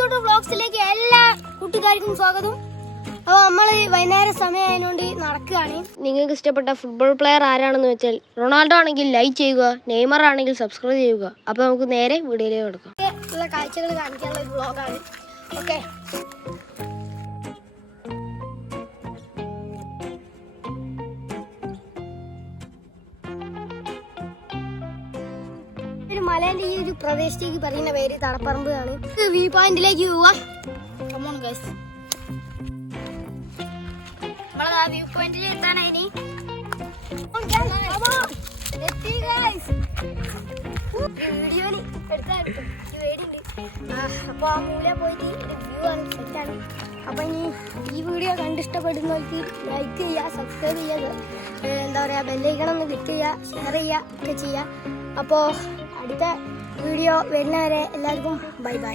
Shoot വ്ളോഗ്സിലേക്ക് എല്ലാ കൂട്ടുകാർക്കും സ്വാഗതം. അപ്പോൾ നമ്മൾ വൈകുന്നേരം സമയമായതുകൊണ്ട് നടക്കുകയാണ്. നിങ്ങൾക്ക് ഇഷ്ടപ്പെട്ട ഫുട്ബോൾ പ്ലെയർ ആരാണെന്ന് വെച്ചാൽ റൊണാൾഡോ ആണെങ്കിൽ ലൈക്ക് ചെയ്യുക, നെയ്മർ ആണെങ്കിൽ സബ്സ്ക്രൈബ് ചെയ്യുക. അപ്പോൾ നമുക്ക് നേരെ വീഡിയോയിലേക്ക് കിടക്കാം. ഉള്ള കാഴ്ചകൾ കാണിക്കാനുള്ള ഒരു വ്ളോഗാണ്. ഓക്കെ, ഒരു മലേന്റെ ഈ ഒരു പ്രദേശത്തേക്ക് പറയുന്ന പേര് തടപ്പറമ്പ് ആണ്. വ്യൂ പോയിന്റിലേക്ക് പോവാ. കമോൺ ഗൈസ്, നമ്മൾ ആ വ്യൂ പോയിന്റിൽ എത്താനായി. വീഡിയോയില് എടുത്തായിരുന്നു വേടിയുണ്ട്. അപ്പൊ ആ മൂല പോയിട്ട് വ്യൂ ആണ്, സെറ്റാണ്. അപ്പൊ ഇനി ഈ വീഡിയോ കണ്ടിഷ്ടപ്പെടുന്നവർക്ക് ലൈക്ക് ചെയ്യുക, സബ്സ്ക്രൈബ് ചെയ്യുക, എന്താ പറയുക, ബെല്ലൈക്കൺ ഒന്ന് ക്ലിക്ക് ചെയ്യുക, ഷെയർ ചെയ്യുക ഒക്കെ ചെയ്യുക. അപ്പോൾ അടുത്ത വീഡിയോ വരുന്നവരെ എല്ലാവർക്കും ബൈ ബൈ.